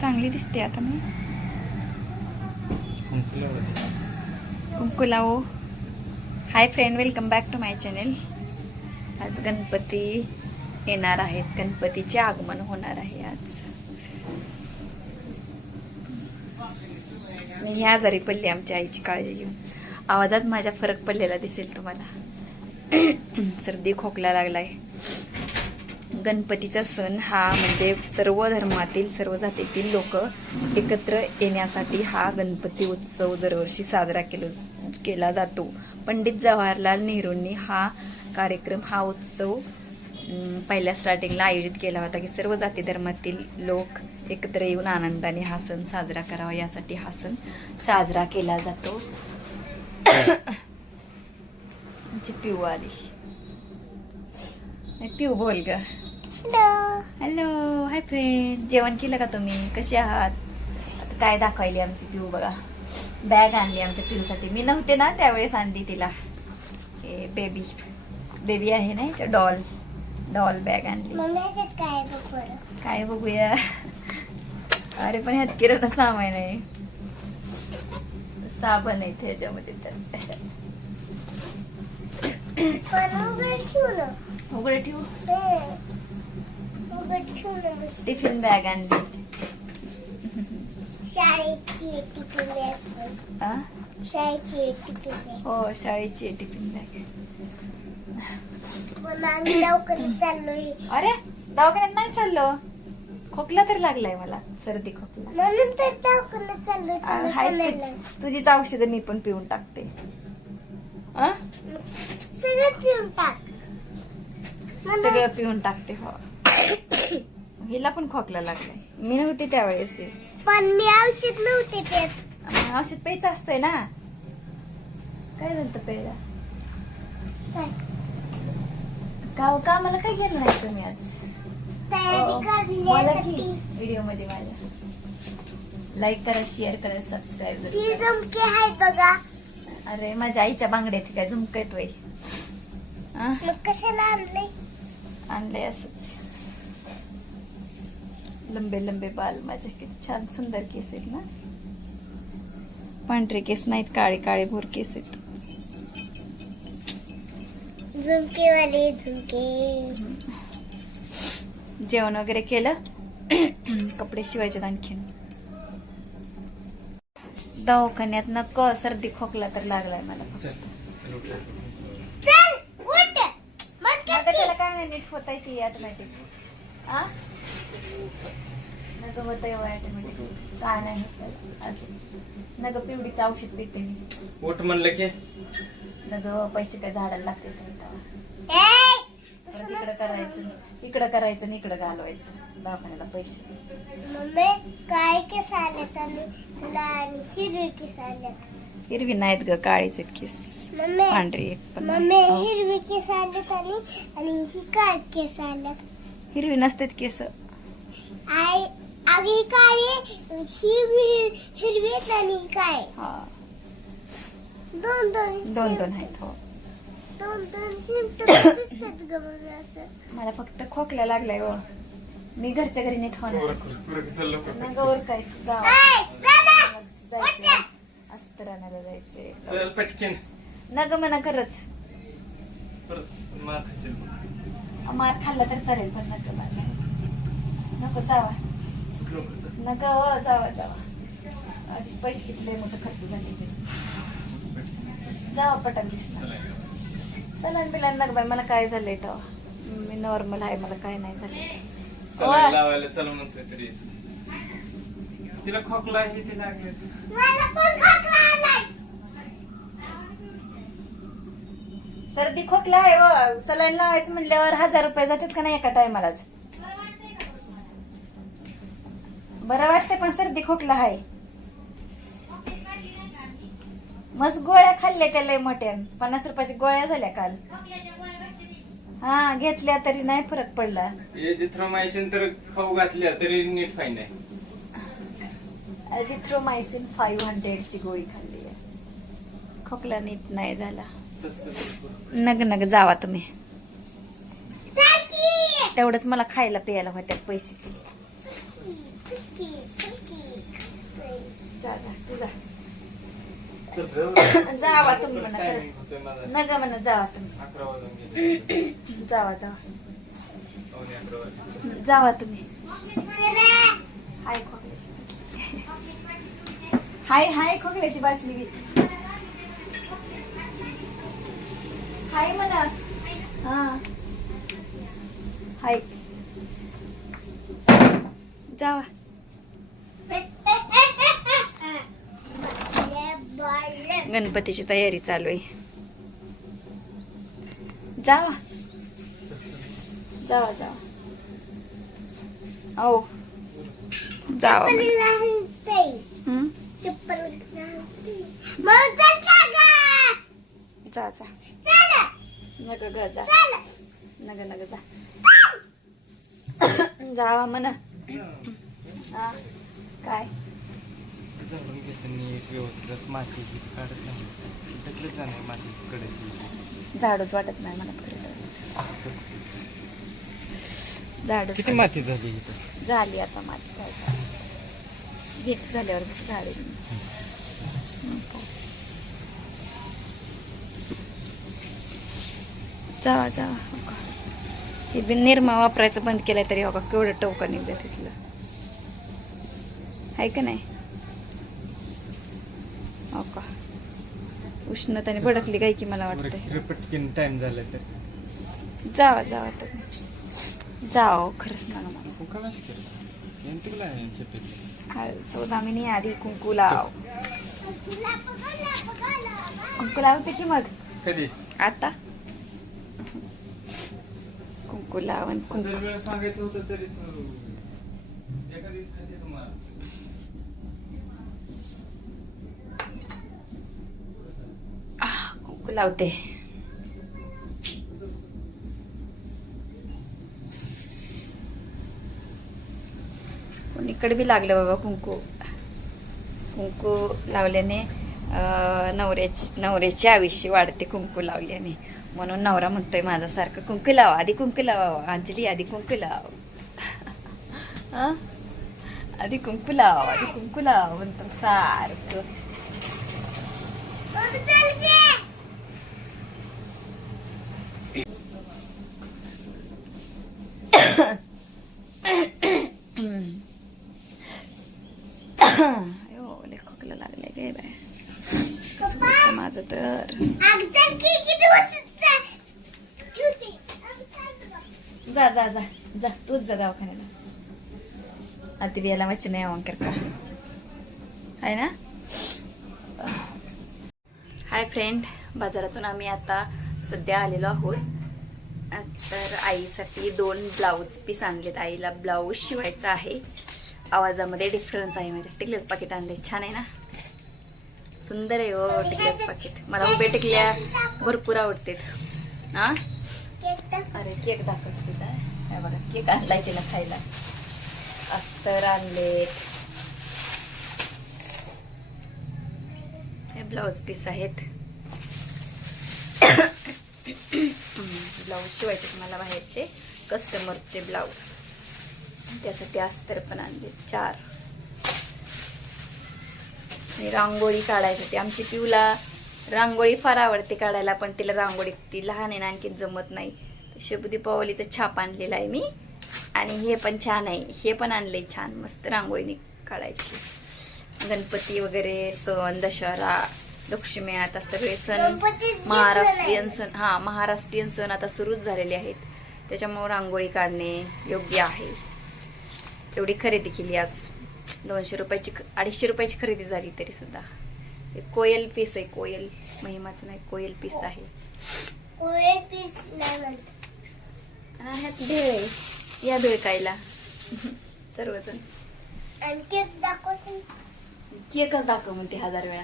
चांगली दिसते आता मी. कुंकुला ओ hi friend welcome back to my channel आज गणपती येणार आहेत. गणपतीचे आगमन होणार आहे आज. मी आजारी पडली आमच्या आईची काळजी घेऊन. आवाजात माझ्या फरक पडलेला दिसेल तुम्हाला. सर्दी खोकला लागलाय. गणपतीचा सण हा म्हणजे सर्व धर्मातील सर्व जातीतील लोक एकत्र येण्यासाठी हा गणपती उत्सव दरवर्षी साजरा केलो केला जातो. पंडित जवाहरलाल नेहरूंनी हा कार्यक्रम हा उत्सव पहिल्या स्टार्टिंगला आयोजित केला होता की सर्व जाती धर्मातील लोक एकत्र येऊन आनंदाने हा सण साजरा करावा यासाठी हा सण साजरा केला जातो. पिऊ आली. पिऊ बोल ग. हॅलो हॅलो हाय फ्रेंड जेवण केलं का तुम्ही? कसे आहात? आता काय दाखवायली आमची पिऊ बघा. बॅग आणली आमच्या पिऊसाठी. मी नव्हते ना त्यावेळेस आणली तिला. ए बेबी बेबी आहे ना डॉल डॉल बॅग आणली. काय बघूया? अरे पण ह्यात किराणा सामान आहे. साबण आहे त्याच्यामध्ये तर. उघड ठेवू ना उघडं ठेवू हं. उघड ठेवू ना मस्त. टिफिन बॅग आणली. शाळेची टिफिन बॅग? शाळेची टिफिन बॅग. हो शाळेची टिफिन बॅग चाललोय अरे दवाखान्यात नाही चाललो? खोकला तर लागलाय मला सर्दी खोकला. म्हणून तर दवाखान्यात तुझीच औषधं मी पण पिऊन टाकते. आ? सगळं पिऊन टाक. मला- सगळं पिऊन टाकते हो. हिला पण खोकला लागलाय. मी नव्हती त्यावेळेस. पण मी औषध नव्हते पेत औषध प्यायचं असतंय ना. काय झालं प्यायला? काय? का का मला काय गेलं नाही तुम्ही आज? मला की व्हिडिओमध्ये माझ्या लाईक करा शेअर करा. सबस्क्राईब जमके आहे बघा. अरे माझ्या आईच्या बांगड्यात काय झुमकतोय मग कशाला आणले आणलंय असंच. लंबे लंबे बाल माझे किती छान सुंदर केस आहेत ना. पांढरे केस नाहीत काळे काळे भोर केस आहेत. झुमके वाले झुमके. जेवण वगैरे केलं? कपडे शिवायचे आणखीन. दवाखान्यात नको सर्दी खोकला तर लागलाय मला त्याला काय नाही नीट होत आहे ती ऑटोमॅटिक नग होत ऑटोमॅटिक काय नाही? होत नग पिवडीचं औषध देते मी. उठ म्हणलं की. नग पैसे काय झाडाला लागते इकडं. करायचं इकडं करायचं इकडं घालवायचं. दवाखान्याला पैसे. मम्मी काय केस हिरवे केस आलेत हिरवी नाहीत ग काळीच आहेत केस. मम्मी पांढरी एक पण. हिरवे केस आलेत आणि आणि ही काय केस आलेत हिरवी नसतात केस. आई आगी काळी हिरवी आणि काय हा. दोन दोन दोन दोन आहेत हो. दोन दोन शिमट दिसतात ग मम्मी असं. मला फक्त खोकला लागलाय हो. मी घरच्या घरी नीट होणार. नग वर काय गावात ऐ, चला. जायचं अस्तर आणायला जायचंय. चल पटकन. नग म्हणा खरंच परत मार. मार खाल्ला तर चालेल पण नको माझ्या नको जावा. चल. नको जावा जावा. आधीच पैसे किती लय मोठं खर्च झाले जावा पटक दिसणार चलन बिलन नग बाई मला काय झालंय तेव्हा? मी नॉर्मल आहे मला काय नाही झालं चल तिला खोकला हे ते लागले मला पण खोकला आलाय. सर्दी खोकला आहे हो. सलाईन लावायचं म्हणल्यावर हजार रुपये जातात का नाही एका टायमालाच? बरं वाटतंय पण सर्दी खोकला आहे. मस्त गोळ्या खाल्ल्या त्या लय मोठ्या पन्नास रुपयाच्या गोळ्या झाल्या काल. हा घेतल्या तरी नाही फरक पडला. जिथ्रोमायसिन तर खाऊ घातल्या तरी नीट फाईन आहे. अजिथ्रोमायसिन फाईव्ह हंड्रेडची गोळी खाल्ली आहे. खोकला नीट नाही झाला. नग नग जावा तुम्ही. तेवढंच मला खायला प्यायला होत्यात पैसे. जावा तुम्ही म्हणा. नका म्हणा जावा तुम्ही. जावा जावा. जावा तुम्ही हाय खोकल्याची हाय हाय खोकल्याची बाटली हाय म्हणा. हा. हाय. जावा. गणपतीची तयारी चालू आहे. जावा. जावा जावा. हो जावा? जा जा. नग ग जा. नग नग जा. जावा म्हणा. हा काय? जाऊन घेताना एक व्यवस्थित असं माती काढत नाही त्यातलं जाणार माती कडे झाडच वाटत नाही मला झाडच किती माती झाली झाली आता करायचं. घेत झाल्यावर झाडे. जावा जावा. हे बी निरमा वापरायचं बंद केलंय तरी हो का केवढं टवका निघलं तिथलं. आहे का नाही? हो का? उष्णताने भडकली काय की मला वाटतंय. पटकीन टाइम झाला तर. जावा जावा तुम्ही. जाओ खरंच ना केलं. हा, सौदामिनी आधी कुंकू लाव. कुंकू लावते की मग? कधी? आता. आणि कुंकू सांगायचं होतं तरी एका तुम्हाला कुंकू लावते कोणीकडे बी लागलं बाबा कुंकू. कुंकू लावल्याने अं, नवऱ्याची नवऱ्याची आयुष्य वाढते कुंकू लावल्याने. म्हणून नवरा म्हणतोय माझ्यासारखं कुंकू लावा आधी कुंकू लावा अंजली आधी कुंकू लाव. आधी कुंकू लाव आधी कुंकू लाव म्हणतो सारखं. अयो लय खोकला लागलाय काय बाय. कसं माझं तर. जा जा जा जा. तूच जा दवाखान्याला. आता बियाला मच्छी नाही अवंकर का? आहे ना? हाय फ्रेंड बाजारातून आम्ही आता सध्या आलेलो आहोत. तर आईसाठी दोन ब्लाऊज पीस आणलेत. आईला ब्लाऊज शिवायचा आहे. आवाजामध्ये डिफरन्स आहे माझ्या. टिकलेच पाकिट आणले. छान आहे ना? सुंदर आहे हो टिकलेच पाकिट मला उभे टिकल्या भरपूर आवडतात. हां? अरे केक दाखवत तुझा काय बघा केक आणलाय तिला खायला. अस्तर आणले. हे ब्लाऊज पीस आहेत. ब्लाऊज शिवायचे मला बाहेरचे कस्टमरचे ब्लाऊज त्यासाठी अस्तर पण आणले चार. आणि रांगोळी काढायसाठी आमची पिऊला रांगोळी फार आवडते काढायला पण तिला रांगोळी ती लहान आहे ना आणखी जमत नाही. शुभ दीपावलीचं छाप आणलेला आहे मी. आणि हे पण छान आहे. हे पण आणले छान. मस्त रांगोळीने काढायची. गणपती वगैरे सण दशहरा लक्ष्मी आता सगळे सण महाराष्ट्रीयन सण हा महाराष्ट्रीयन सण आता सुरूच झालेले आहेत. त्याच्यामुळे रांगोळी काढणे योग्य आहे. एवढी खरेदी केली आज. दोनशे रुपयाची अडीचशे रुपयाची खरेदी झाली तरी सुद्धा. कोयल पीस आहे कोयल. महिमाचं नाही कोयल पीस आहे. आणि भेळ आहे. या भेळ खायला. सर्वजण. केकच दाखव म्हणते हजार वेळा.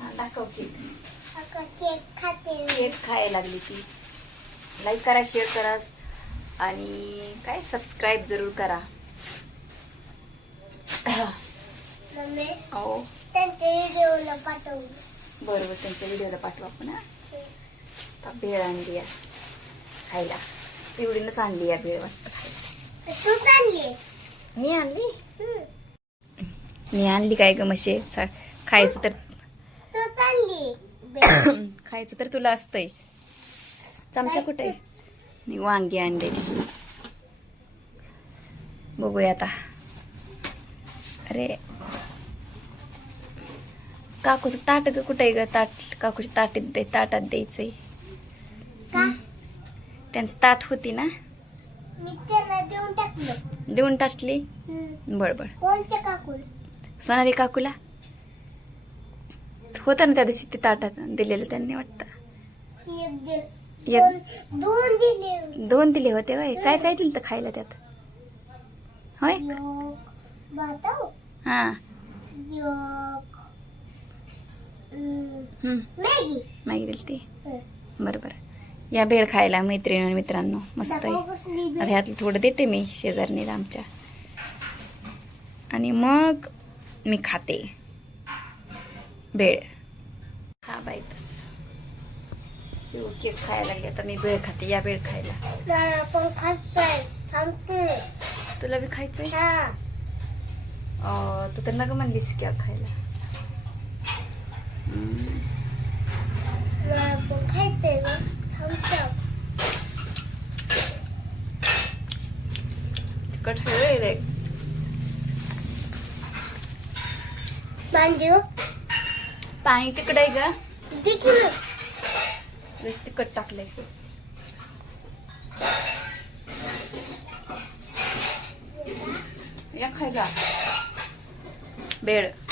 हा दाखव केक. केक खायला लागली ती. लाईक करा शेअर करा. आणि काय सबस्क्राईब जरूर करा. हो. पाठवून बरोबर त्यांच्या व्हिडिओला पाठवा आपण हा. आता भेळ आणली आहे. खायला. एवढीनच आणली वाटतं तू चांगली मी आणली? मी आणली काय ग म्हशे? सा- खायचं तर खायचं तर तुला असतंय. चमचा कुठे आहे? मी वांगी आणलेली. बघूया आता. अरे. काकूचं ताट ग कुठे आहे ग? ताट काकूच्या ताटीत दे ताटात द्यायचंय. का? त्यांचं ताट होती ना? देऊन टाकलं. कोणच्या काकूल? सोनाली काकूला? होतं ना त्या दिवशी ते ताटात दिलेलं त्यांनी वाटतं. दोन दिले. दोन दिले होते वय काय काय दिलं तर खायला त्यात? होय? हा. मॅगी. मागी दिली ती. बरं बरं. या भेळ खायला मैत्रिणी आणि मित्रांनो मस्त आहे. ह्यातलं थोडं देते मी शेजारणीला आमच्या. आणि मग मी खाते. भेळ हा बाई तस केक खायला लागली. आता मी भेळ खाते. या भेळ खायला. तुला बी खायचंय? तू तर नका म्हणलीस की आ खायला. खायचंय तिखट आहे रे. बांधू पाणी तिकड आहे का तिखट टाकलंय. या खायला. बेड.